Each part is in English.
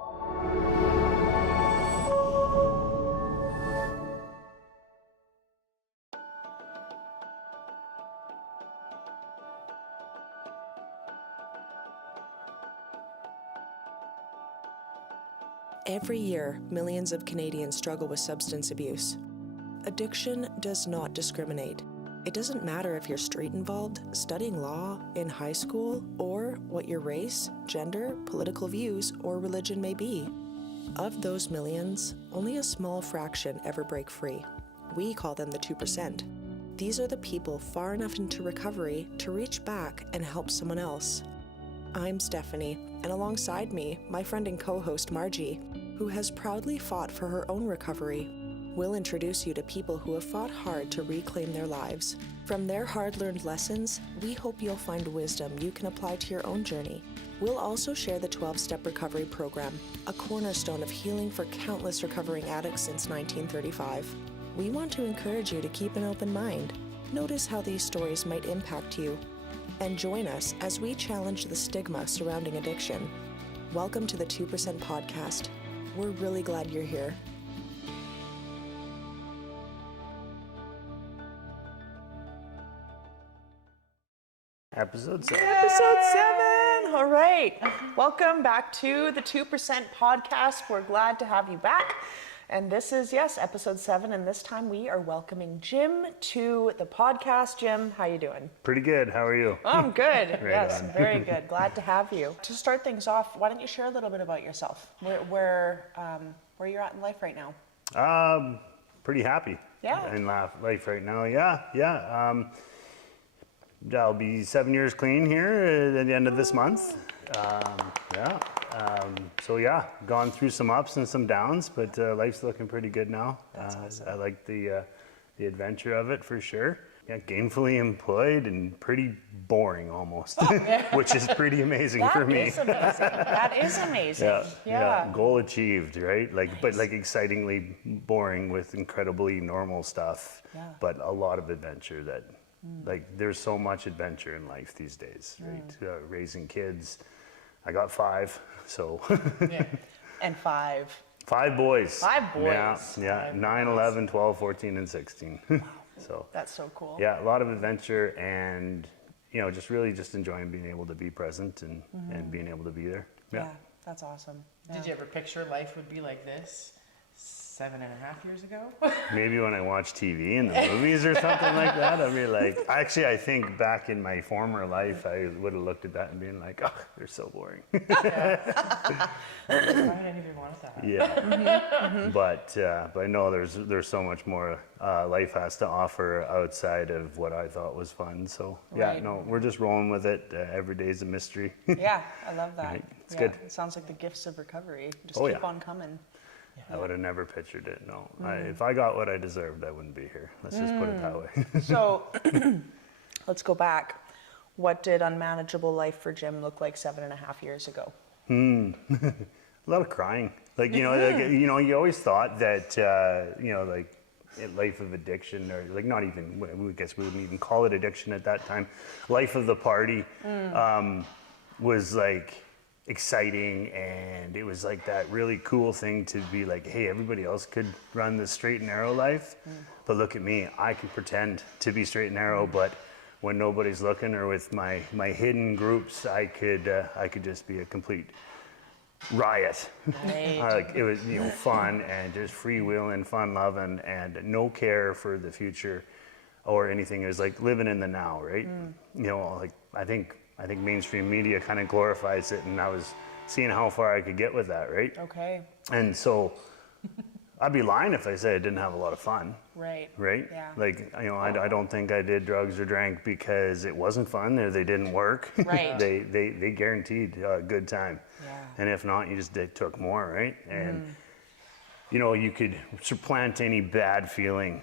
Every year, millions of Canadians struggle with substance abuse. Addiction does not discriminate. It doesn't matter if you're street involved, studying law, in high school, or what your race, gender, political views, or religion may be. Of those millions, only a small fraction ever break free. We call them the 2%. These are the people far enough into recovery to reach back and help someone else. I'm Stephanie, and alongside me, my friend and co-host Margie, who has proudly fought for her own recovery. We'll introduce you to people who have fought hard to reclaim their lives. From their hard-learned lessons, we hope you'll find wisdom you can apply to your own journey. We'll also share the 12-Step Recovery Program, a cornerstone of healing for countless recovering addicts since 1935. We want to encourage you to keep an open mind. Notice how these stories might impact you. And join us as we challenge the stigma surrounding addiction. Welcome to the 2% Podcast. We're really glad you're here. Episode 7. All right. Welcome back to the 2% Podcast. We're glad to have you back. And this is, episode 7. And this time we are welcoming Jim to the podcast. Jim, how you doing? Pretty good. How are you? Oh, I'm good. Right Yes, on. very good. Glad to have you. To start things off, why don't you share a little bit about yourself? Where you're at in life right now? Pretty happy. Yeah. In life right now. Yeah. I'll be 7 years clean here at the end of this month. Gone through some ups and some downs, but life's looking pretty good now. That's awesome. I like the adventure of it for sure. Yeah, gainfully employed and pretty boring almost, which is pretty amazing for me. That is amazing. Yeah. Goal achieved, right? But excitingly boring with incredibly normal stuff, but a lot of adventure that, there's so much adventure in life these days, right? Raising kids. I got 5, so. And 5. 5 boys. 5 boys. Yeah. 9, 11, 12, 14, and 16. So. That's so cool. Yeah, a lot of adventure and, just enjoying being able to be present and being able to be there. Yeah, that's awesome. Did you ever picture life would be like this 7.5 years ago? Maybe when I watch TV in the movies or something like that, I'd be like, actually, I think back in my former life, I would have looked at that and been like, oh, they're so boring. Why would any of you want that? Yeah. But I know there's so much more life has to offer outside of what I thought was fun. So we're just rolling with it. Every day's a mystery. Yeah, I love that. Right. It's good. It sounds like the gifts of recovery. Just keep on coming. I would have never pictured it, no. If I got what I deserved, I wouldn't be here. Let's just put it that way. So, let's go back. What did unmanageable life for Jim look like 7.5 years ago? A lot of crying. You always thought that, life of addiction, or not even, I guess we wouldn't even call it addiction at that time. Life of the party was exciting, and it was that really cool thing to be hey, everybody else could run the straight and narrow life, but look at me, I can pretend to be straight and narrow, but when nobody's looking or with my hidden groups, I could just be a complete riot. Right. It was fun and just freewheeling, fun loving, and no care for the future or anything. It was living in the now, right? I think mainstream media kind of glorifies it, and I was seeing how far I could get with that, right? Okay. And so I'd be lying if I said I didn't have a lot of fun. Right. Right? Yeah. I don't think I did drugs or drank because it wasn't fun or they didn't work. Right. They guaranteed a good time. Yeah. And if not, they took more, right? And, you could supplant any bad feeling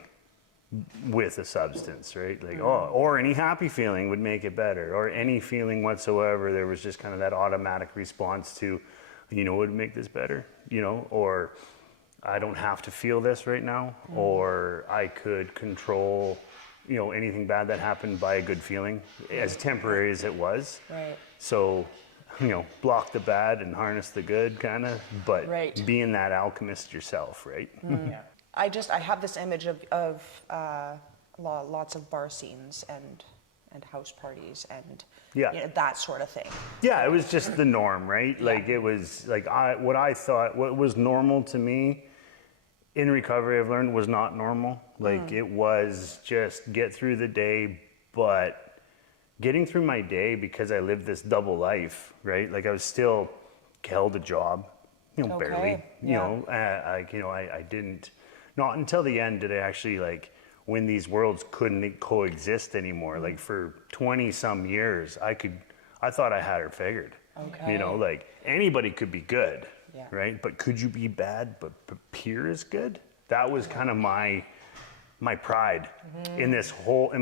with a substance, right? Or any happy feeling would make it better, or any feeling whatsoever. There was just kind of that automatic response to, would make this better, or I don't have to feel this right now, or I could control, anything bad that happened by a good feeling, as temporary as it was. Right. So block the bad and harness the good kind of, but Right. being that alchemist yourself, right? Yeah. I have this image of lots of bar scenes and house parties and Yeah. that sort of thing. Yeah, it was just the norm, right? Like it was like what was normal to me in recovery, I've learned was not normal. Like it was just get through the day, but getting through my day because I lived this double life, right? Like I was still held a job, barely, I didn't, not until the end did I actually like when these worlds couldn't coexist anymore. Like for 20 some years, I thought I had her figured. Okay. Like anybody could be good, Yeah. right? But could you be bad, but peer is good? That was kind of my pride in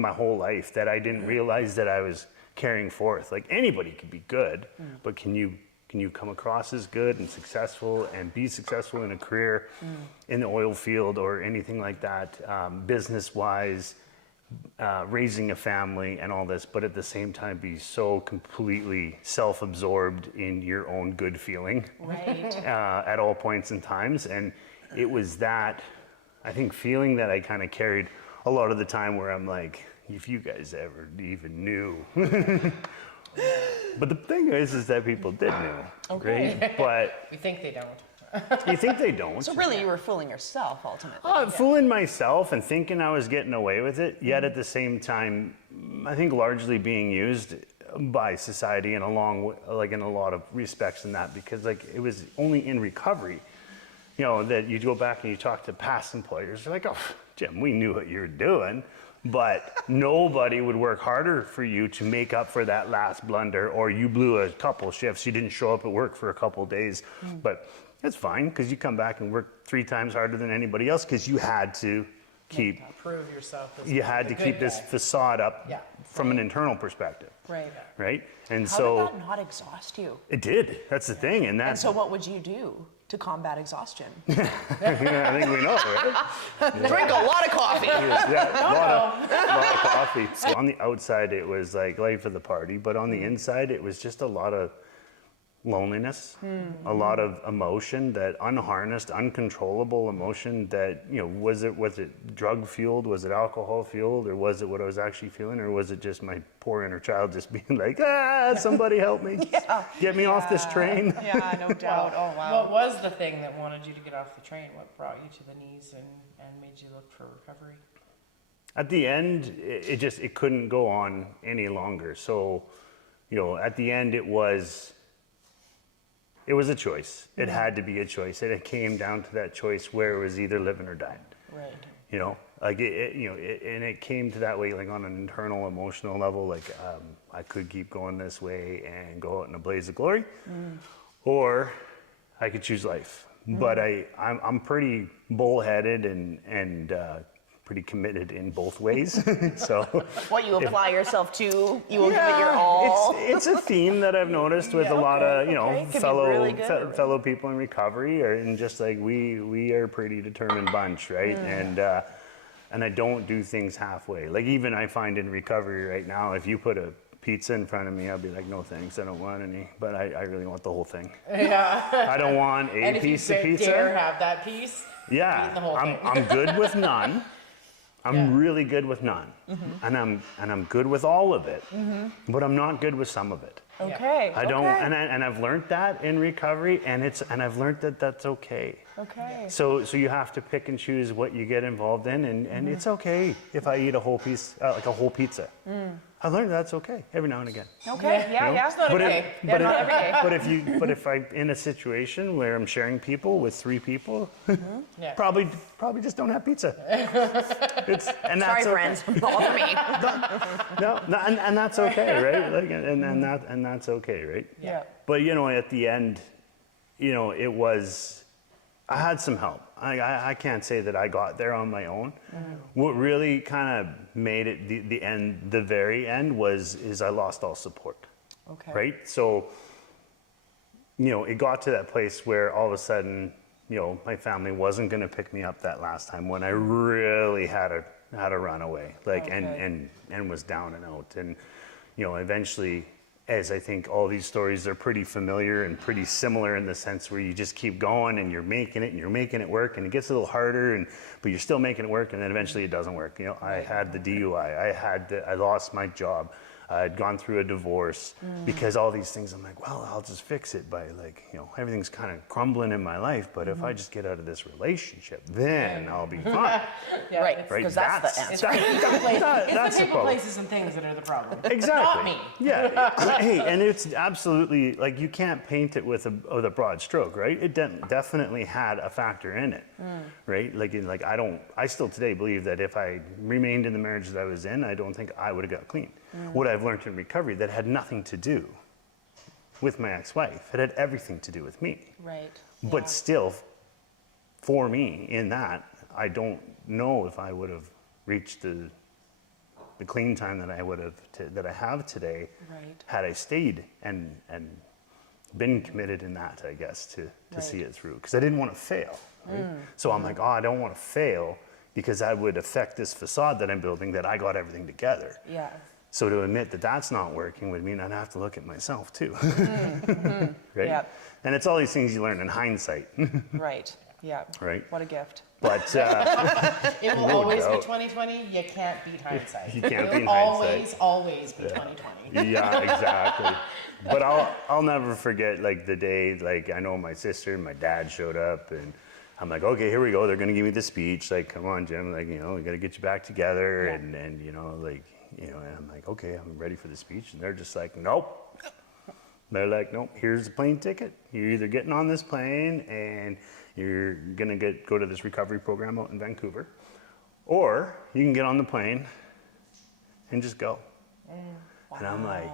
my whole life, that I didn't realize that I was carrying forth. Like anybody could be good, but can you come across as good and successful and be successful in a career in the oil field or anything like that, business-wise, raising a family and all this, but at the same time be so completely self-absorbed in your own good feeling Right. at all points and times. And it was that, I think, feeling that I kind of carried a lot of the time where I'm like, if you guys ever even knew. But the thing is that people did know, right? But We think they don't. you think they don't. So really, you were fooling yourself ultimately. Fooling myself and thinking I was getting away with it, yet at the same time, I think largely being used by society in a lot of respects in that, because like it was only in recovery, that you go back and you talk to past employers, they're like, oh, Jim, we knew what you were doing, but nobody would work harder for you to make up for that last blunder, or you blew a couple shifts, you didn't show up at work for a couple days, but it's fine because you come back and work 3 times harder than anybody else because you had to keep Prove yourself. As you had to the keep good this guy. facade up Yeah. from an internal perspective, Right. right? And How so did that not exhaust you? it did. That's the thing, and And that's so what would you do to combat exhaustion? yeah, I think we know, right? Drink a lot of coffee. Yeah, a lot of coffee. So on the outside, it was like life of the party, but on the inside, it was just a lot of loneliness, a lot of emotion, that unharnessed, uncontrollable emotion that, was it drug fueled, was it alcohol fueled, or was it what I was actually feeling, or was it just my poor inner child just being like, somebody help me, get me off this train. Yeah, no doubt. Oh, wow. What was the thing that wanted you to get off the train? What brought you to the knees and made you look for recovery? At the end, it couldn't go on any longer. So, at the end, it was a choice. It had to be a choice. And it came down to that choice where it was either living or dying. Right. Like and it came to that way, like on an internal, emotional level. Like I could keep going this way and go out in a blaze of glory, or I could choose life. But I'm pretty bullheaded and pretty committed in both ways. So What you apply yourself to, you will give it your all. It's a theme that I've noticed with a lot of okay. Could be fellow really good or really fellow people in recovery, and just like we are a pretty determined bunch, right? And I don't do things halfway. Like even I find in recovery right now, if you put a pizza in front of me, I'll be like, no thanks, I don't want any. But I really want the whole thing. Yeah. I don't want a And if piece you of pizza. dare have that piece, eat the Yeah, whole thing. I'm good with none. I'm really good with none, and I'm good with all of it, but I'm not good with some of it. Okay. I don't, Okay. and I've learned that in recovery, and I've learned that that's okay. Okay. So you have to pick and choose what you get involved in, and it's okay if I eat a whole piece, like a whole pizza. I've learned that's okay every now and again. Okay. Yeah. It's not But okay. Yeah, not every day. But if I'm in a situation where I'm sharing people with 3 people, Yeah. probably just don't have pizza. And Sorry, that's okay. friends. Bother me. No, and that's okay, right? Like, and that's okay, right? Yeah. But at the end, it was. I had some help. I can't say that I got there on my own. What really kind of made it the very end is I lost all support. Okay. Right? So, it got to that place where all of a sudden, my family wasn't going to pick me up that last time when I really had to run away, like, Okay. and was down and out. And, eventually as I think all these stories are pretty familiar and pretty similar in the sense where you just keep going and you're making it and you're making it work, and it gets a little harder, but you're still making it work, and then eventually it doesn't work. You know, I had the DUI, I lost my job, I'd gone through a divorce, because all these things, I'm like, well, I'll just fix it by like, you know, everything's kind of crumbling in my life, but if I just get out of this relationship, then I'll be fine. Right, Right? because that's the answer. It's the people, problem. places, and things that are the problem. Exactly. Not me. Yeah. Hey, and it's absolutely, like, you can't paint it with a broad stroke, right? It definitely had a factor in it, right? Like I still today believe that if I remained in the marriage that I was in, I don't think I would have got clean. What I've learned in recovery, that had nothing to do with my ex-wife. It had everything to do with me. Right. But still, for me, in that, I don't know if I would have reached the clean time that I have today, had I stayed and been committed in that, I guess, to see it through, because I didn't want to fail. Right? So I'm like, I don't want to fail, because that would affect this facade that I'm building, that I got everything together. Yeah. So to admit that that's not working would mean I'd have to look at myself too. Right? Yep. And it's all these things you learn in hindsight. Right. Yeah. Right. What a gift. But It will always be doubt. 2020. You can't beat hindsight. You can't It'll beat hindsight. always be 2020. yeah, exactly. But I'll never forget, like, the day, like, I know my sister and my dad showed up, and I'm like, okay, here we go. They're gonna give me the speech. Like, come on, Jim. Like, you know, we gotta get you back together, and you know, like, you know. And I'm like, okay, I'm ready for the speech, and they're just like, nope. They're like, nope. Here's the plane ticket. You're either getting on this plane and you're gonna go to this recovery program out in Vancouver, or you can get on the plane and just go. And I'm like,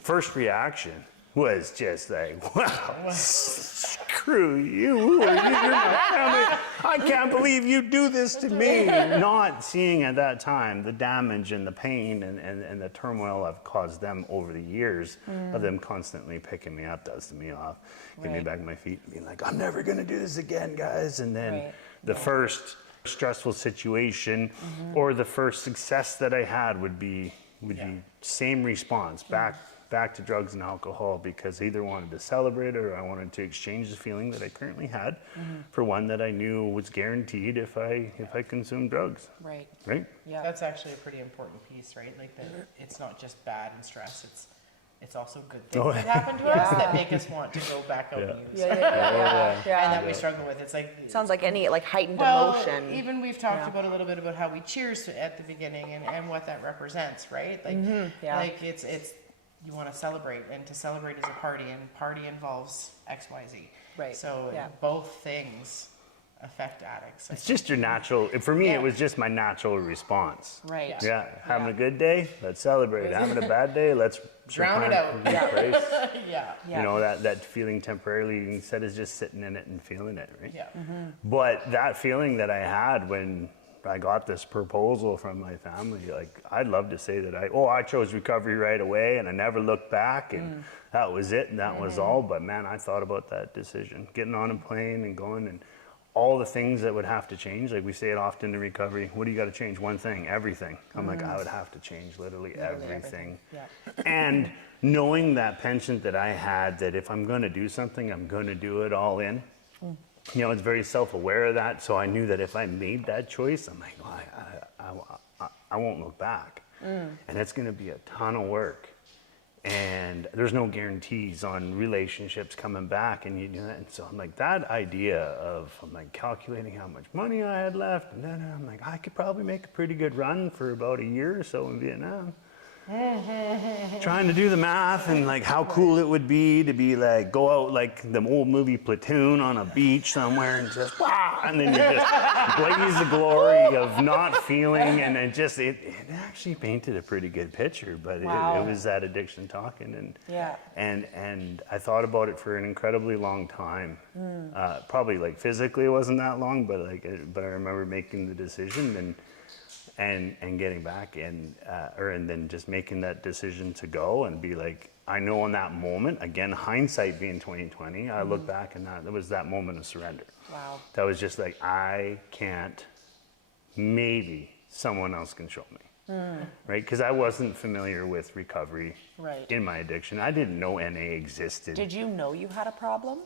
first reaction was just like, wow, screw you. You're my family. I can't believe you do this to me. Not seeing at that time the damage and the pain and the turmoil I've caused them over the years of them constantly picking me up, dusting me off, getting me back on my feet, and being like, I'm never going to do this again, guys. And then the first stressful situation or the first success that I had would be same response, back to drugs and alcohol, because I either wanted to celebrate or I wanted to exchange the feeling that I currently had for one that I knew was guaranteed if I consumed drugs. Right. Right? Yeah. That's actually a pretty important piece, right? Like that, it's not just bad and stress. It's also good things that happen to us that make us want to go back out and use. Yeah. And that we struggle with. It's like Sounds like any heightened well, emotion. even we've talked about a little bit about how we cheers at the beginning and what that represents, right? Like, like it's you want to celebrate, and to celebrate is a party, and party involves X, Y, Z. Right. So both things affect addicts. It's just your natural, for me, it was just my natural response. Right. Yeah, having a good day, let's celebrate. Having a bad day, let's Drown it out. Praise. Yeah. You know, that feeling temporarily, instead of just sitting in it and feeling it, right? Yeah. But that feeling that I had when I got this proposal from my family, like, I'd love to say that I chose recovery right away and I never looked back, and that was it and that was all. But man, I thought about that decision, getting on a plane and going, and all the things that would have to change. Like we say it often in recovery, what do you got to change? One thing, everything. I'm like, I would have to change literally everything. Yeah. And knowing that penchant that I had, that if I'm going to do something, I'm going to do it all in. You know, it's very self-aware of that. So I knew that if I made that choice, I'm like, I won't look back. And it's going to be a ton of work. And there's no guarantees on relationships coming back, and you do that. And so I'm like, that idea of, I'm like calculating how much money I had left, and then I'm like, I could probably make a pretty good run for about a year or so in Vietnam. Trying to do the math and like how cool it would be to be like, go out like the old movie Platoon on a beach somewhere and just and then you just blaze the glory of not feeling, and then just it actually painted a pretty good picture, but it was that addiction talking, and I thought about it for an incredibly long time. Probably like physically it wasn't that long, but I remember making the decision and getting back and then just making that decision to go and be like, I know in that moment, again, hindsight being 2020, I look back and that was that moment of surrender. Wow. That was just like, I can't, maybe someone else can show me. right? Because I wasn't familiar with recovery Right. in my addiction. I didn't know NA existed. Did you know you had a problem?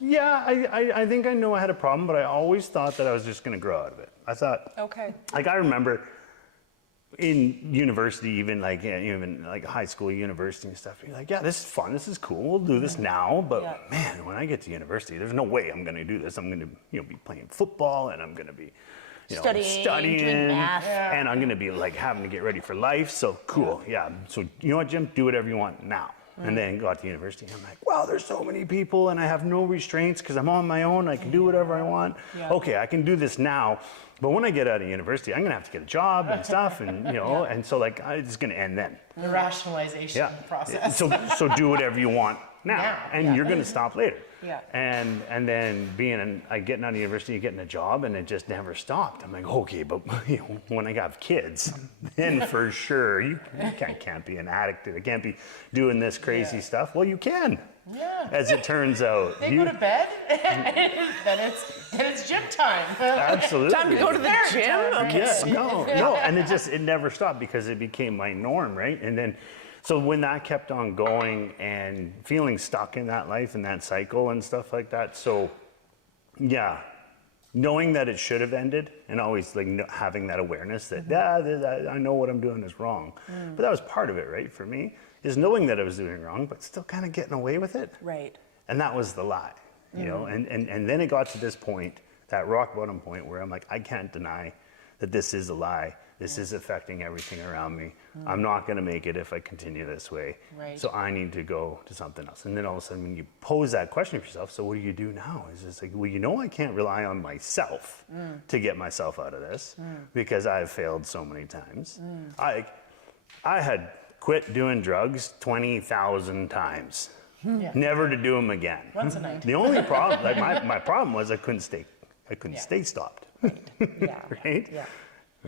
Yeah, I think I know I had a problem, but I always thought that I was just going to grow out of it. I thought, Okay. like, I remember in university, even like high school, university and stuff, you're like, yeah, this is fun, this is cool, we'll do this now. But Yeah. man, when I get to university, there's no way I'm going to do this. I'm going to be playing football, and I'm going to be studying, doing math. and I'm going to be like having to get ready for life. So cool, yeah. So you know what, Jim? Do whatever you want now. And then got to university, and I'm like, wow, there's so many people, and I have no restraints because I'm on my own. I can do whatever I want. Yeah. Okay, I can do this now, but when I get out of university, I'm gonna have to get a job and stuff, and and so like it's gonna end then. The rationalization process. So do whatever you want now, and you're gonna stop later. Yeah. And then getting out of university, getting a job, and it just never stopped. I'm like, okay, but when I got kids, then for sure you can't be an addict. I can't be doing this crazy stuff. Well, you can. Yeah. As it turns out. They go to bed, then it's gym time. Absolutely. Time to go to the gym? Okay. Yeah, no, and it never stopped because it became my norm, right? And then, so when that kept on going and feeling stuck in that life and that cycle and stuff like that, so yeah, knowing that it should have ended and always like having that awareness that I know what I'm doing is wrong, but that was part of it, right? For me, is knowing that I was doing wrong, but still kind of getting away with it. Right. And that was the lie, you know, and then it got to this point, that rock bottom point where I'm like, I can't deny that this is a lie. This is affecting everything around me. I'm not going to make it if I continue this way. Right. So I need to go to something else. And then all of a sudden, when you pose that question for yourself, so what do you do now? It's just like, well, I can't rely on myself to get myself out of this because I've failed so many times. I had quit doing drugs 20,000 times. Never to do them again. Once a night. The only problem, like my problem was I couldn't stay stopped. Yeah. Right? Yeah.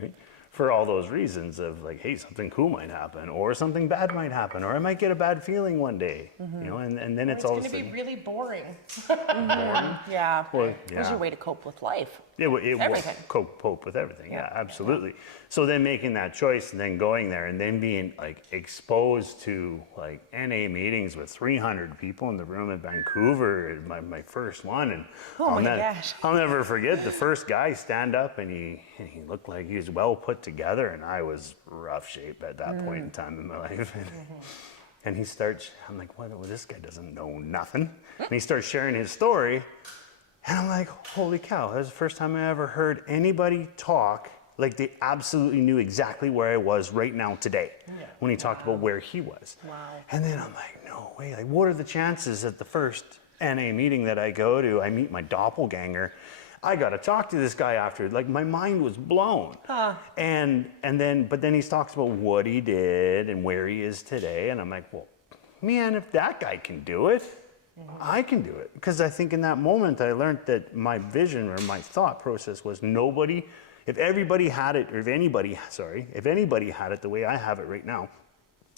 Right? For all those reasons of like, hey, something cool might happen, or something bad might happen, or I might get a bad feeling one day, and then it's all of a It's going sudden to be really boring. Yeah. Well, It was your way to cope with life. it will Everything. cope with everything. Yeah, absolutely. So then making that choice and then going there and then being like exposed to like NA meetings with 300 people in the room in Vancouver, my first one, and gosh. I'll never forget the first guy stand up and he looked like he was well put together, and I was rough shape at that point in time in my life. And he starts, I'm like, well, this guy doesn't know nothing. And he starts sharing his story. And I'm like, holy cow, that was the first time I ever heard anybody talk like they absolutely knew exactly where I was right now today when he talked about where he was. Wow. And then I'm like, no way. Like, what are the chances at the first NA meeting that I go to, I meet my doppelganger? I got to talk to this guy after. Like, my mind was blown. But then he talks about what he did and where he is today. And I'm like, well, man, if that guy can do it, I can do it. Because I think in that moment, I learned that my vision or my thought process was if anybody had it the way I have it right now,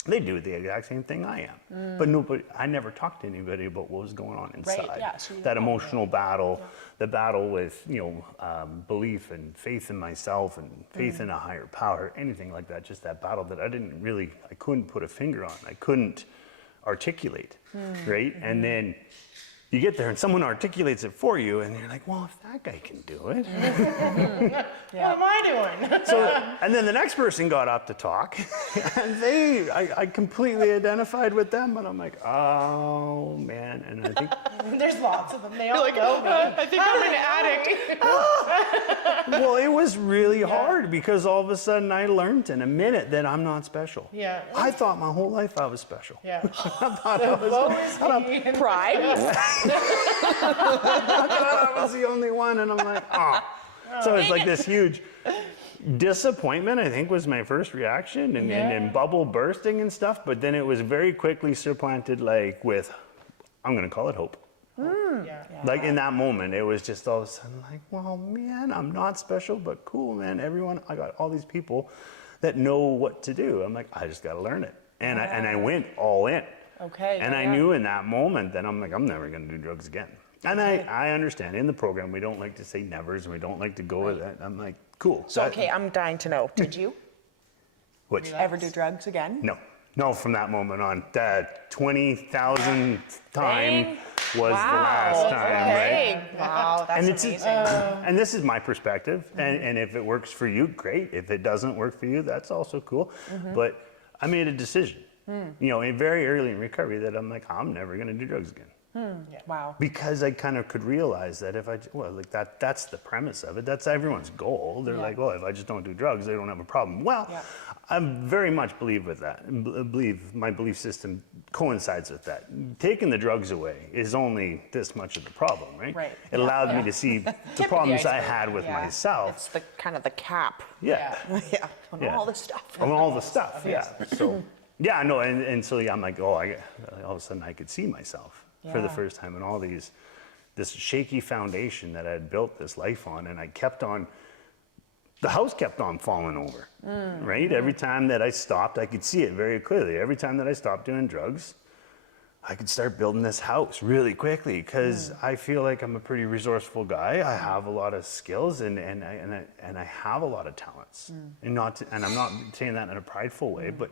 they do the exact same thing I am. But I never talked to anybody about what was going on inside. Right, yeah, so that emotional battle, the battle with, belief and faith in myself and faith in a higher power, anything like that, just that battle that I couldn't put a finger on. I couldn't articulate, right? And then you get there and someone articulates it for you and you're like, well, if that guy can do it. What am I doing? And then the next person got up to talk and I completely identified with them, and I'm like, oh man. And I think There's lots of them. They all know me. I think I'm an addict. well, it was really hard because all of a sudden I learned in a minute that I'm not special. Yeah. I thought my whole life I was special. Yeah. I thought I was Pride. I was the only one, and I'm like, oh. So it's like this huge disappointment, I think, was my first reaction, and bubble bursting and stuff. But then it was very quickly supplanted, like with, I'm going to call it hope. Like in that moment, it was just all of a sudden like, well, man, I'm not special, but cool, man. I got all these people that know what to do. I'm like, I just got to learn it. And I went all in. Okay. And I knew in that moment that I'm like, I'm never going to do drugs again. And I understand. In the program, we don't like to say nevers, and we don't like to go with that. I'm like, cool. So, okay, I'm dying to know. Did you Which? ever do drugs again? No, from that moment on. That 20,000th time was the last time, Okay. right? Wow, that's And amazing. and this is my perspective, and if it works for you, great. If it doesn't work for you, that's also cool. But I made a decision, very early in recovery, that I'm like, I'm never going to do drugs again. Wow. Because I kind of could realize that that's the premise of it. That's everyone's goal. They're like, well, if I just don't do drugs, they don't have a problem. Well, I very much believe with that. Believe my belief system coincides with that. Taking the drugs away is only this much of the problem, right? Right. It allowed me to see the problems I had with myself. It's the kind of the cap. Yeah. Yeah. On all the stuff. On all the stuff, yeah. So, and so I'm like, all of a sudden I could see myself for the first time, and this shaky foundation that I had built this life on, and the house kept on falling over, right? Every time that I stopped, I could see it very clearly. Every time that I stopped doing drugs, I could start building this house really quickly, because I feel like I'm a pretty resourceful guy. I have a lot of skills, and I have a lot of talents, and I'm not saying that in a prideful way, but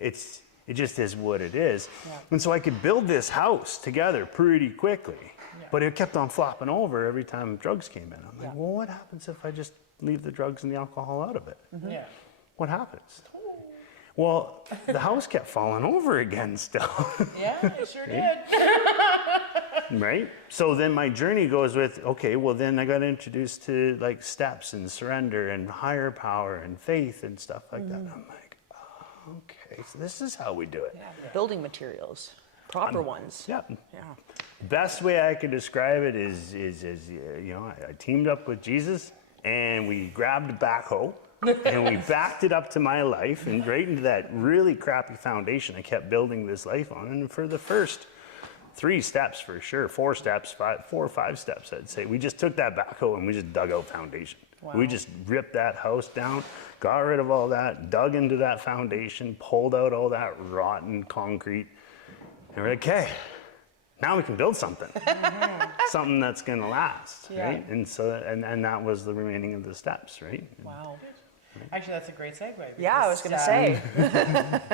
it just is what it is. And so I could build this house together pretty quickly, but it kept on flopping over every time drugs came in. I'm like, well, what happens if I just leave the drugs and the alcohol out of it? Yeah. What happens? Well, the house kept falling over again still. Yeah, it sure did. Right? So then my journey goes with, okay, well then I got introduced to like steps and surrender and higher power and faith and stuff like that. I'm like, okay, so this is how we do it. Yeah. Building materials, proper ones. Yeah. Yeah. Best way I could describe it is I teamed up with Jesus, and we grabbed a backhoe and we backed it up to my life and right into that really crappy foundation I kept building this life on. And for the first 3 steps, for sure, 4 or 5 steps, I'd say, we just took that backhoe and we just dug out foundation. Wow. We just ripped that house down, got rid of all that, dug into that foundation, pulled out all that rotten concrete, and we're like, okay, now we can build something. Something that's gonna last, right? And so, and that was the remaining of the steps, right? Wow. Actually, that's a great segue. Yeah, I was going to say.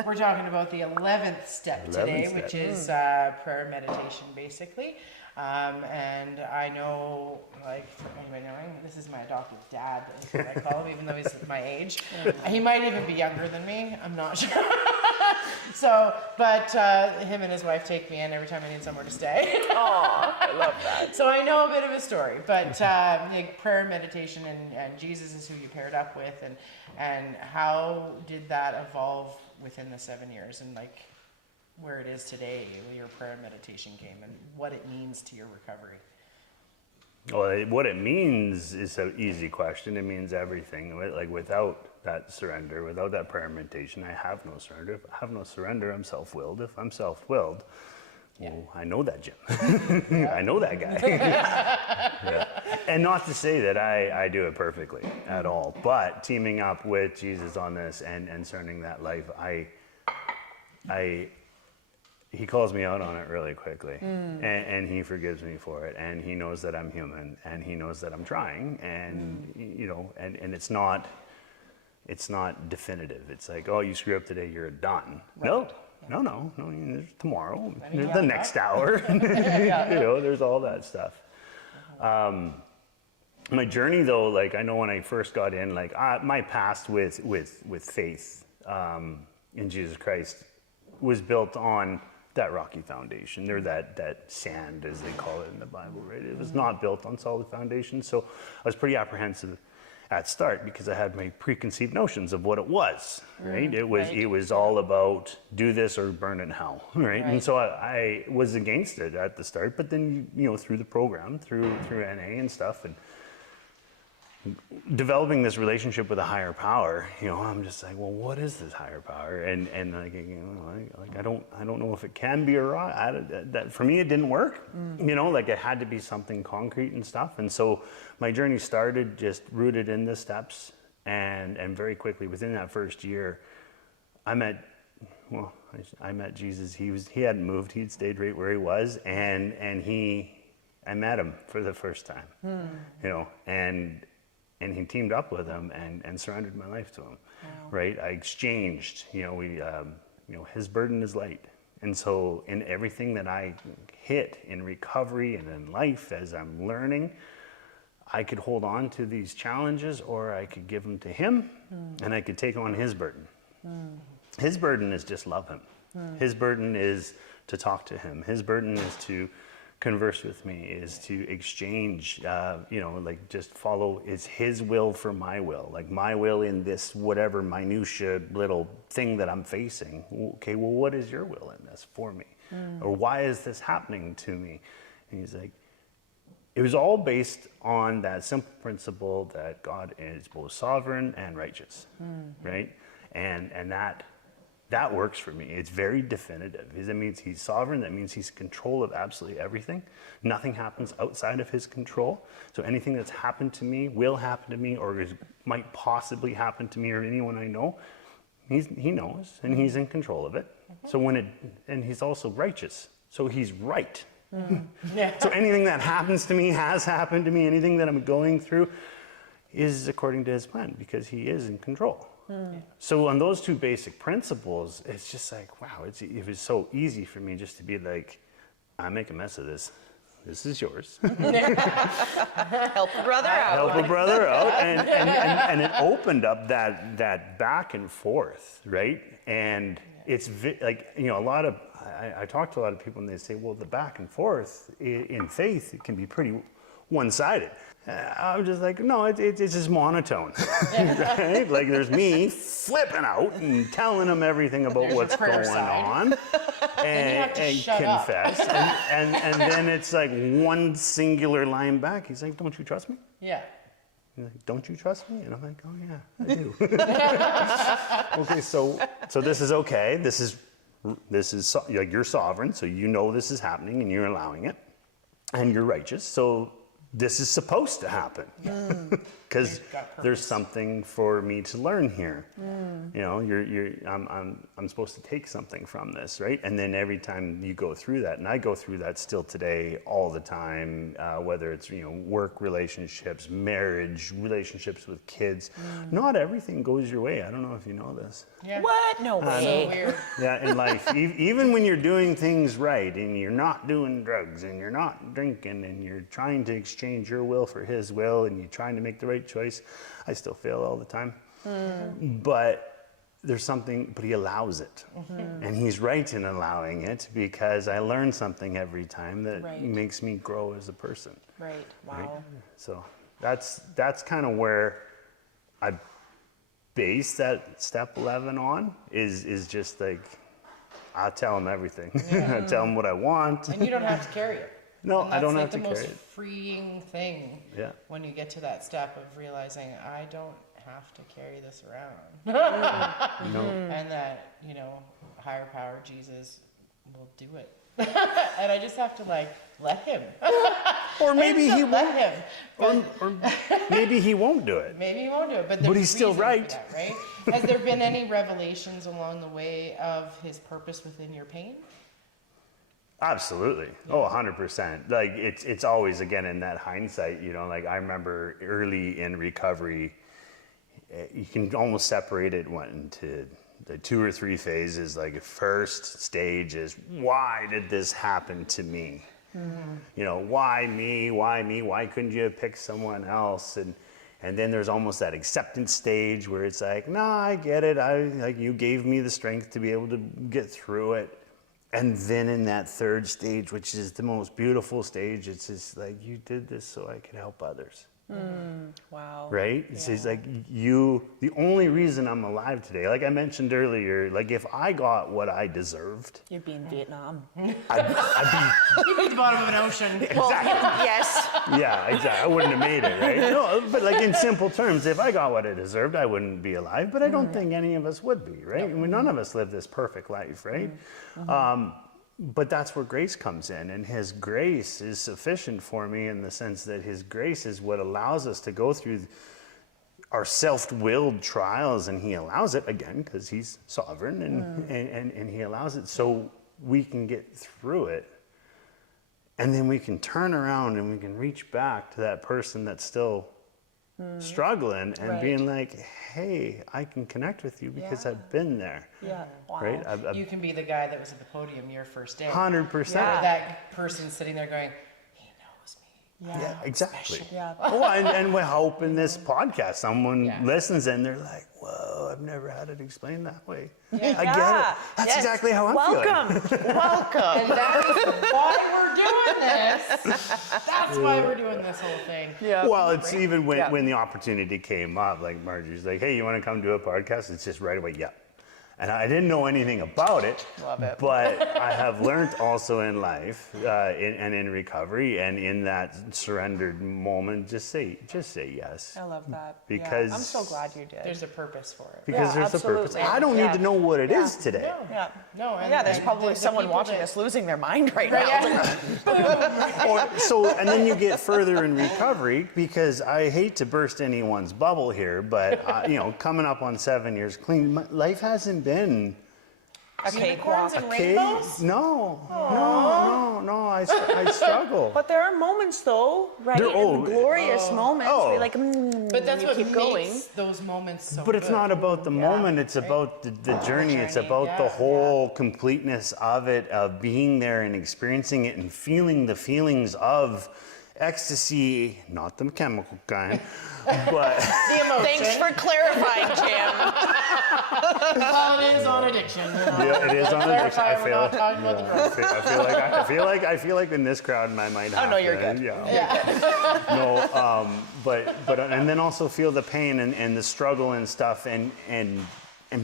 We're talking about the 11th step today, 11th step. which is prayer meditation, basically. And I know, like, for anybody knowing, this is my adoptive dad, is what I call him, even though he's my age. He might even be younger than me, I'm not sure. But him and his wife take me in every time I need somewhere to stay. Oh, I love that. So I know a bit of his story, but prayer, meditation, and Jesus is who you paired up with, and how did that evolve within the 7 years, and like where it is today, where your prayer and meditation came, and what it means to your recovery? Well, what it means is an easy question. It means everything. Like without that surrender, without that prayer and meditation, I have no surrender. If I have no surrender, I'm self-willed. If I'm self-willed, well, I know that Jim. I know that guy. Yeah. And not to say that I do it perfectly at all, but teaming up with Jesus on this and surrendering that life, he calls me out on it really quickly, and he forgives me for it, and he knows that I'm human, and he knows that I'm trying, and and it's not definitive. It's like, oh, you screw up today, you're done. Right. No. There's tomorrow, there's the next hour. There's all that stuff. My journey, though, like I know when I first got in, like my past with faith in Jesus Christ was built on that rocky foundation, or that sand, as they call it in the Bible, right? It was not built on solid foundation. So I was pretty apprehensive at start because I had my preconceived notions of what it was, right? It was all about do this or burn in hell, right? And so I was against it at the start, but then, through the program, through NA and stuff, and developing this relationship with a higher power, I'm just like, well, what is this higher power? And like, I don't know if it can be or not. That for me, it didn't work. Like it had to be something concrete and stuff. And so my journey started just rooted in the steps, and very quickly within that first year, I met Jesus. He hadn't moved. He'd stayed right where he was, and I met him for the first time, you know, and he teamed up with him and surrendered my life to him, right? I exchanged, you know, you know, his burden is light. And so in everything that I hit in recovery and in life as I'm learning, I could hold on to these challenges, or I could give them to him, and I could take on his burden. His burden is just love him. His burden is to talk to him. His burden is to converse with me, is to exchange, you know, like just follow, is his will for my will, like my will in this whatever minutia little thing that I'm facing. Okay, well, what is your will in this for me? Or why is this happening to me? And he's like, it was all based on that simple principle that God is both sovereign and righteous, right? And that works for me. It's very definitive. That means he's sovereign. That means he's in control of absolutely everything. Nothing happens outside of his control. So anything that's happened to me, will happen to me, or might possibly happen to me or anyone I know, he knows, and he's in control of it. So and he's also righteous. So he's right. So anything that happens to me, has happened to me, anything that I'm going through is according to his plan, because he is in control. So on those two basic principles, it's just like, wow, it was so easy for me just to be like, I make a mess of this. This is yours. Help a brother out. Help a brother out. And it opened up that back and forth, right? And it's like, you know, I talk to a lot of people and they say, well, the back and forth in faith, it can be pretty one-sided. I'm just like, no, it's just monotone, right? Like there's me flipping out and telling them everything about what's going on, and confess, and then it's like one singular line back. He's like, don't you trust me? Yeah. He's like, don't you trust me? And I'm like, oh yeah, I do. Okay, so this is okay. This is like, you're sovereign, so you know this is happening and you're allowing it, and you're righteous, so this is supposed to happen, because there's something for me to learn here. You know, I'm supposed to take something from this, right? And then every time you go through that, and I go through that still today all the time, whether it's, you know, work relationships, marriage, relationships with kids, not everything goes your way. I don't know if you know this. Yeah. What? No way. So weird. Yeah, in life, even when you're doing things right and you're not doing drugs and you're not drinking and you're trying to exchange your will for his will and you're trying to make the right choice, I still fail all the time. But there's something, but he allows it. And he's right in allowing it, because I learn something every time that makes me grow as a person. Right. Wow. Right? So that's kind of where I base that step 11 on, is just like, I tell him everything. I tell him what I want. And you don't have to carry it. No, and I don't have that's to like carry the it. most freeing thing. Yeah. When you get to that step of realizing, I don't have to carry this around. No. And that, you know, higher power, Jesus, will do it. And I just have to, like, let him. Or maybe he let won't. him. Or maybe he won't do it. Maybe he won't do it, but But he's still reason for right. that, right? Has there been any revelations along the way of his purpose within your pain? Absolutely. Oh, 100%. Like it's always, again, in that hindsight, you know, like I remember early in recovery, you can almost separate it into the 2 or 3 phases. Like first stage is, why did this happen to me? You know, why me? Why me? Why couldn't you have picked someone else? And then there's almost that acceptance stage where it's like, nah, I get it. Like you gave me the strength to be able to get through it. And then in that third stage, which is the most beautiful stage, it's just like, you did this so I could help others. Wow. Right? It's just like, the only reason I'm alive today, like I mentioned earlier, like if I got what I deserved, You'd be in Vietnam. I'd You'd be at the bottom of an ocean. Well, yes. be, yeah, exactly. I wouldn't have made it, right? No, but like in simple terms, if I got what I deserved, I wouldn't be alive, but I don't think any of us would be, right? I mean, none of us live this perfect life, right? But that's where grace comes in, and his grace is sufficient for me in the sense that his grace is what allows us to go through our self-willed trials, and he allows it, again, because he's sovereign, and he allows it so we can get through it And then we can turn around and we can reach back to that person that's still struggling and Right. being like, hey, I can connect with you because Yeah. I've been there. Yeah. Wow. Right? You can be the guy that was at the podium your first day. 100%. Yeah. That person sitting there going, he knows me. Yeah, exactly. Yeah. Oh, and we hope in this podcast someone Yeah. listens and they're like, whoa, I've never had it explained that way. Yeah. I get it. That's Yes. exactly how I'm Welcome. feeling. Welcome. And that's why we're doing this. That's why we're doing this whole thing. Yeah. Well, it's even when, Yeah. when the opportunity came up, like Margie's like, hey, you want to come do a podcast? It's just right away, yeah. And I didn't know anything about it, Love it. but I have learned also in life and in recovery and in that surrendered moment, just say yes. I love that. Because- Yeah. I'm so glad you did. There's a purpose for it. Because Yeah, there's a purpose. absolutely. I don't Yeah. need to know what it is today. Yeah. No, and, Yeah, there's and probably the someone people watching that- this losing their mind right Right, now. yeah. And then you get further in recovery because I hate to burst anyone's bubble here, but coming up on 7 years clean, life hasn't been A cakewalk. Unicorns and okay. rainbows? No. I struggle. But there are moments, though, right? There- And glorious moments where Oh. you're like, But that's you what keep makes going. those moments so But it's good. not about the moment, it's about the journey. It's journey, about the yeah, whole completeness of it, of being there and experiencing it and feeling the feelings of ecstasy, not the chemical kind, but The emotion. Thanks for clarifying, Jim. Well, it is on addiction. yeah, it is on addiction. Clarify, we're not talking about the drugs. I feel like in this crowd I might have no, you're to, good. Yeah. No, but and then also feel the pain and the struggle and stuff and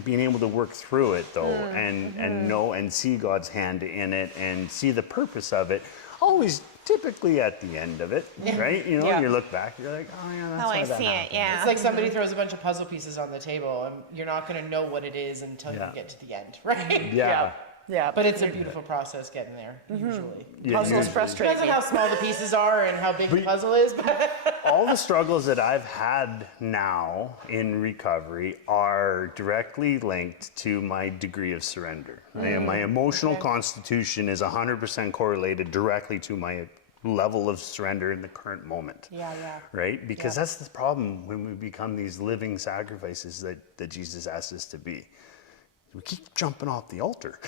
being able to work through it though and know and see God's hand in it and see the purpose of it. Always typically at the end of it, right? Yeah. You look back, you're like, oh yeah, that's Oh, why I that see it, happened. yeah. It's like somebody throws a bunch of puzzle pieces on the table, and you're not going to know what it is until Yeah. you get to the end, right? Yeah. Yeah. But it's a beautiful process getting there, usually. Yeah, Puzzles usually. frustrate Depends on me. how small the pieces are and how big the puzzle is, but All the struggles that I've had now in recovery are directly linked to my degree of surrender. My emotional constitution is 100% correlated directly to my level of surrender in the current moment. Yeah. Right? Because that's the problem when we become these living sacrifices that Jesus asked us to be. We keep jumping off the altar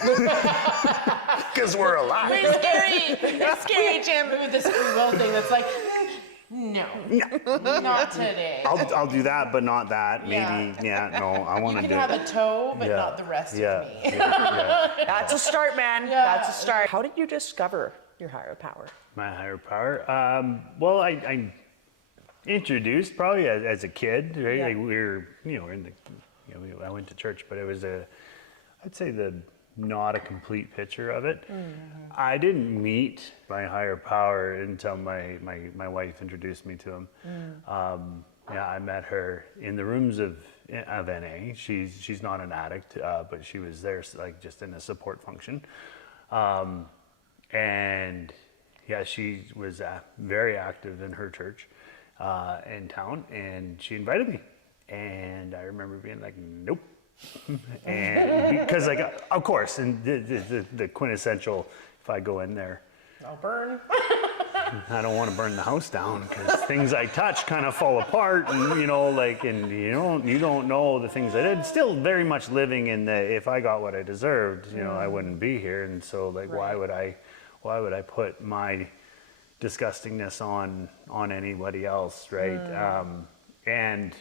because we're alive. It's scary. It's scary, Jim. with this free will thing that's like, no, not today. I'll do that, but not that. Yeah. Maybe, no, I want You to can do have it. a toe, but Yeah. not the rest Yeah, of me. yeah. That's a start, man. Yeah. That's a start. How did you discover your higher power? My higher power. Well, I introduced probably as a kid, right? Yeah. Like we were, we're in the, I went to church, but it was I'd say not a complete picture of it. Mm-hmm. I didn't meet my higher power until my wife introduced me to him. I met her in the rooms of NA. She's not an addict, but she was there like just in a support function. And yeah, she was very active in her church in town, and she invited me. And I remember being like, nope. And because like, of course, and the quintessential, if I go in there, I'll burn. I don't want to burn the house down because things I touch kind of fall apart, and and you don't know the things I did. Still very much living in the if I got what I deserved, I wouldn't be here, and so like why would I put my disgustingness on anybody else, right? And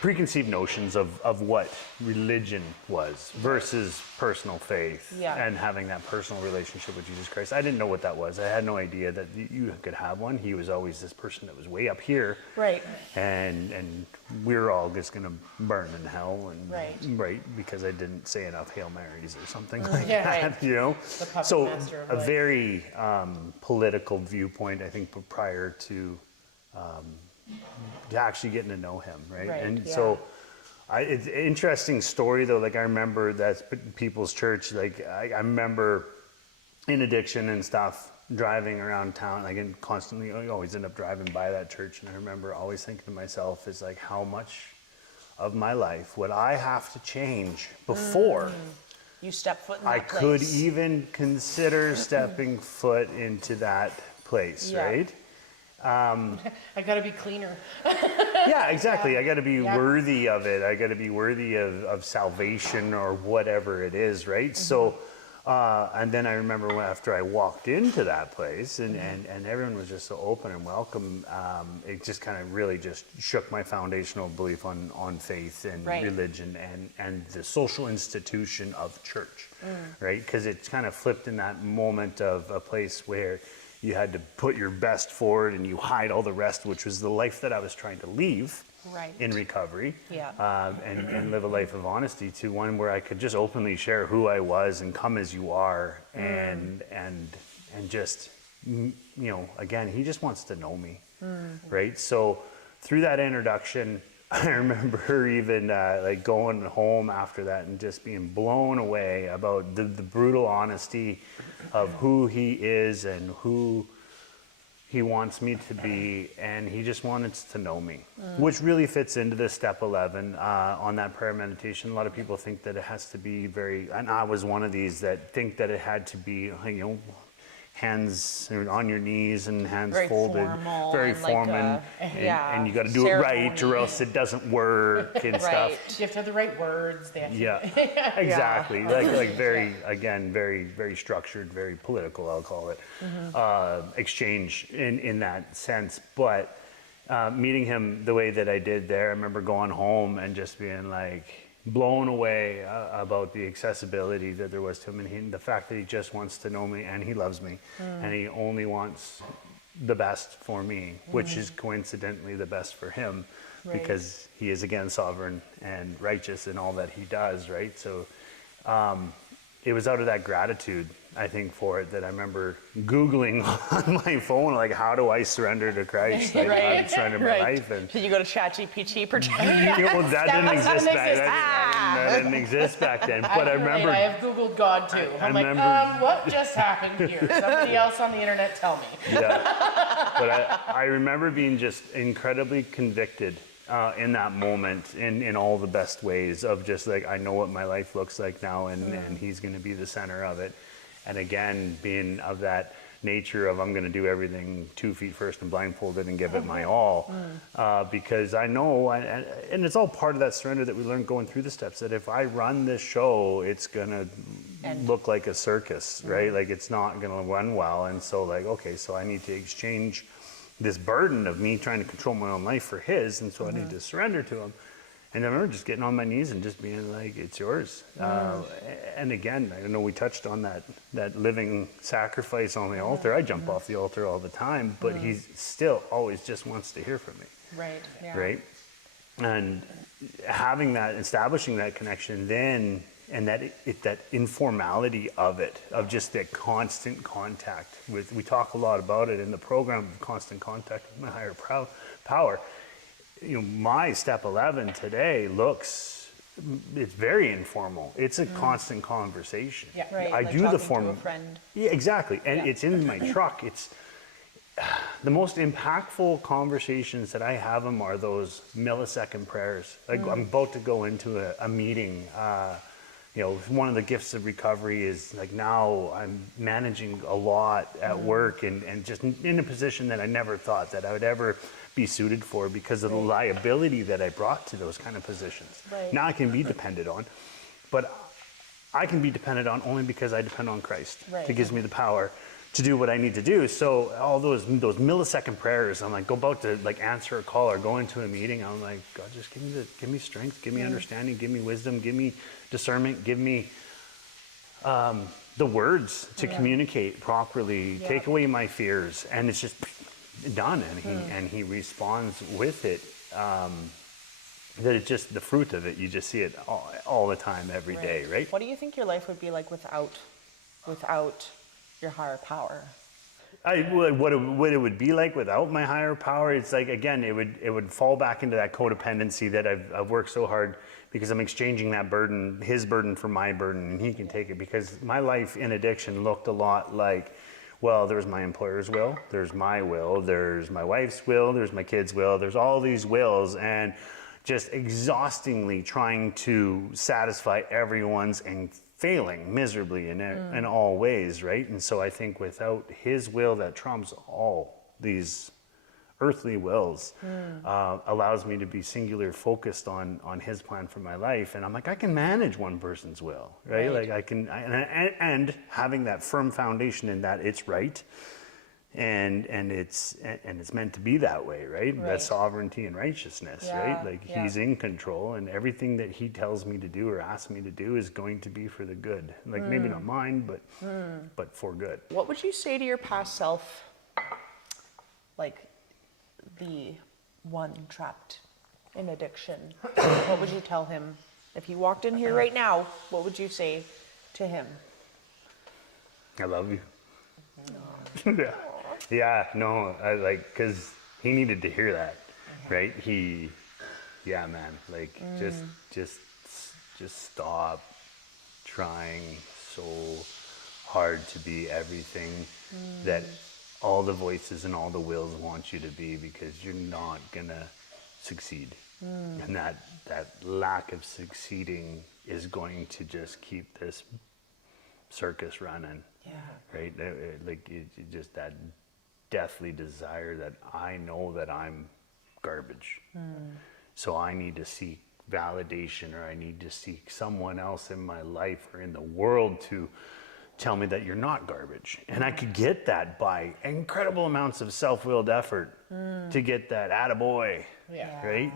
preconceived notions of what religion was versus personal faith and having that personal relationship with Jesus Christ. I didn't know what that was. I had no idea that you could have one. He was always this person that was way up here. Right. And we're all just going to burn in hell. And, Right. because I didn't say enough Hail Marys or something like Yeah, that, right. The puppet So master of a life. very political viewpoint, I think, prior to actually getting to know him, right? Right, And yeah. so it's an interesting story though. Like I remember that People's Church, like I remember in addiction and stuff, driving around town, like and constantly, I always end up driving by that church. And I remember always thinking to myself is like, how much of my life would I have to change before you step foot in that I place. could even consider stepping foot into that place, Yeah. right? I gotta be cleaner. Yeah, exactly. I got to be Yeah. worthy of it. I got to be worthy of salvation or whatever it is, right? So, and then I remember after I walked into that place and everyone was just so open and welcome, it just kind of really just shook my foundational belief on faith and Right. religion and the social institution of church, right? Because it kind of flipped in that moment of a place where you had to put your best forward and you hide all the rest, which was the life that I was trying to leave Right. in recovery, Yeah. and live a life of honesty, to one where I could just openly share who I was and come as you are, and just, you know, again, he just wants to know me, right? So through that introduction, I remember even like going home after that and just being blown away about the brutal honesty of who he is and who he wants me to be, and he just wanted to know me, which really fits into this step 11 on that prayer meditation. A lot of people think that it has to be very, and I was one of these that think that it had to be, you know, hands on your knees and hands Very folded, formal very and like formal, yeah, and you got to do it right, or ceremony. else it doesn't work and Right. stuff. You have to have the right words. They have to, Yeah, exactly. Like very, again, very structured, very political, I'll call it, exchange in that sense. But meeting him the way that I did there, I remember going home and just being like blown away about the accessibility that there was to him, and the fact that he just wants to know me and he loves me, and he only wants the best for me, which is coincidentally the best for him. Right. Because he is again sovereign and righteous in all that he does, right? So it was out of that gratitude, I think, for it, that I remember Googling on my phone, like, how do I surrender to Christ? Like, how do I surrender my life? And Did you go to ChatGPT for well, that didn't exist back then. That didn't exist back then. But I remember, I have Googled God too. I'm like, remember- what just happened here? Somebody else on the internet tell me. yeah. But I remember being just incredibly convicted in that moment, in all the best ways, of just like, I know what my life looks like now, and he's going to be the center of it. And again, being of that nature of, I'm going to do everything 2 feet first and blindfolded and give it my all, because I know, and it's all part of that surrender that we learned going through the steps, that if I run this show, it's going to look like a circus, right? Like, it's not going to run well. And so, like, okay, so I need to exchange this burden of me trying to control my own life for his, and so I need to surrender to him. And I remember just getting on my knees and just being like, it's yours. And again, I know we touched on that living sacrifice on the altar. I jump off the altar all the time, but he still always just wants to hear from me, Right. Yeah. right? And having that, establishing that connection then, and that informality of it, of just that constant contact with, we talk a lot about it in the program, constant contact with my higher power. You know, my step 11 today it's very informal. It's a constant conversation. Yeah. Right. I like do the talking form. to a friend. Yeah, exactly. And Yeah. it's in my truck. It's the most impactful conversations that I have them are those millisecond prayers. Like, I'm about to go into a meeting. You know, one of the gifts of recovery is, like, now I'm managing a lot at work and just in a position that I never thought that I would ever be suited for, because of the liability that I brought to those kind of positions. Right. Now I can be depended on, but I can be depended on only because I depend on Christ, Right. who gives me the power to do what I need to do. So all those millisecond prayers, I'm like, go about to like answer a call or go into a meeting. I'm like, God, just give me strength, give me understanding, give me wisdom, give me discernment, give me the words to communicate properly, take away my fears, and it's just done. And he responds with it. That it's just the fruit of it. You just see it all the time, every day, right? What do you think your life would be like without your higher power? What it would be like without my higher power, it's like, again, it would fall back into that codependency that I've worked so hard, because I'm exchanging that burden, his burden, for my burden, and he can take it. Because my life in addiction looked a lot like, well, there's my employer's will, there's my will, there's my wife's will, there's my kids' will, there's all these wills, and just exhaustingly trying to satisfy everyone's and failing miserably in all ways, right? And so I think without his will that trumps all these earthly wills, allows me to be singular focused on his plan for my life. And I'm like, I can manage one person's will, right? Like I can, and having that firm foundation in that it's right. And it's meant to be that way, right? That sovereignty and righteousness, right? Like he's in control, and everything that he tells me to do or asks me to do is going to be for the good. Like maybe not mine, but for good. What would you say to your past self, like the one trapped in addiction? What would you tell him if he walked in here right now? What would you say to him? I love you. Yeah, no, I like, because he needed to hear that, right? Yeah, man, like just stop trying so hard to be everything that all the voices and all the wills want you to be, because you're not gonna succeed. And that lack of succeeding is going to just keep this circus running. Right? Like just that deathly desire that I know that I'm garbage. So I need to seek validation, or I need to seek someone else in my life or in the world to tell me that you're not garbage. And I could get that by incredible amounts of self-willed effort to get that attaboy, right?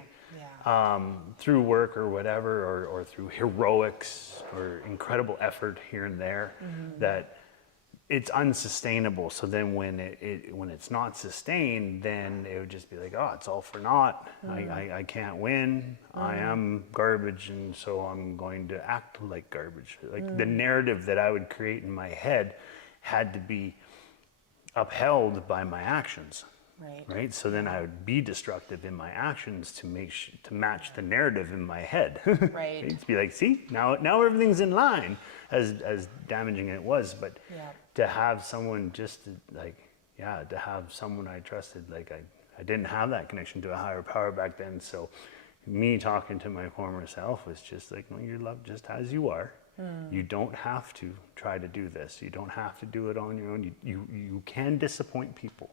Through work or whatever, or through heroics or incredible effort here and there, that it's unsustainable. So then when it's not sustained, then it would just be like, oh, it's all for naught. I can't win. I am garbage, and so I'm going to act like garbage. Like the narrative that I would create in my head had to be upheld by my actions. Right. So then I would be destructive in my actions to match the narrative in my head. Right. To be like, see, now everything's in line, as damaging it was, but to have someone to have someone I trusted, like I didn't have that connection to a higher power back then. So me talking to my former self was just like, no, you're loved just as you are. You don't have to try to do this. You don't have to do it on your own. You can disappoint people.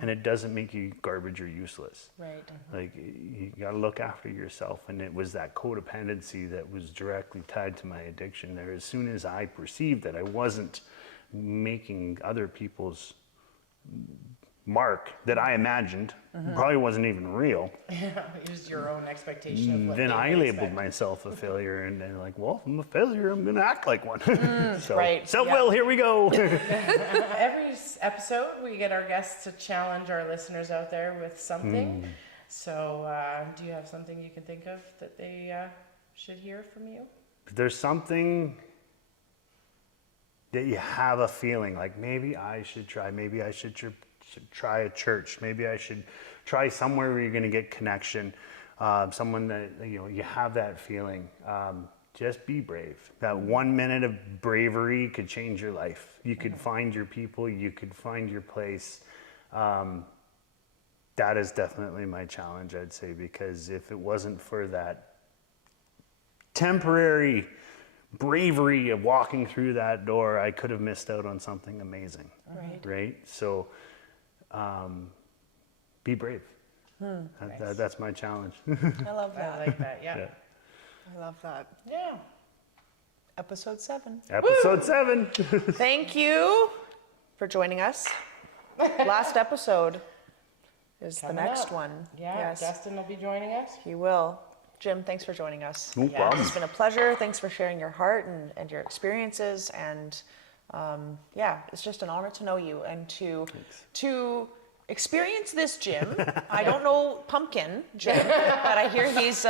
And it doesn't make you garbage or useless. Right. Like you got to look after yourself. And it was that codependency that was directly tied to my addiction there. As soon as I perceived that I wasn't making other people's mark that I imagined, probably wasn't even real. It was your own expectation of what then I would labeled expect. myself a failure, and then like, well, if I'm a failure, I'm gonna act like one. So Right. self-will, here we go. Every episode, we get our guests to challenge our listeners out there with something. So, do you have something you can think of that they should hear from you? If there's something that you have a feeling like maybe I should try, maybe I should try a church, maybe I should try somewhere where you're going to get connection, someone that you have that feeling, just be brave. That 1 minute of bravery could change your life. You could find your people, you could find your place. That is definitely my challenge, I'd say, because if it wasn't for that temporary bravery of walking through that door, I could have missed out on something amazing. Right? So be brave. That's my challenge. I love that. I like that, yeah. I love that. Yeah. Episode 7. Episode 7. Thank you for joining us. Last episode is Coming the next up. one. Yeah, Yes, Dustin will be joining us. he will. Jim, thanks for joining us. No problem. It's been a pleasure. Thanks for sharing your heart and your experiences. And it's just an honor to know you and to experience this Jim. I don't know Pumpkin Jim, but I hear he's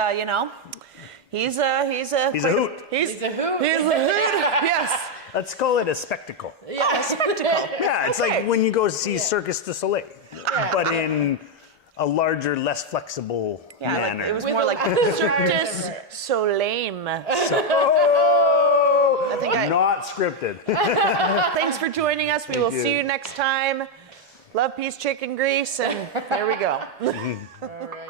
he's a hoot. He's a hoot. He's a hoot. Yes. Let's call it a spectacle. Yeah, a spectacle. Yeah, it's like when you go see Circus du Soleil, but in a larger, less flexible manner. Like, it was more like Circus Soleil. Not scripted. Thanks for joining us. We will see you next time. Love, peace, chicken grease, and there we go. All right.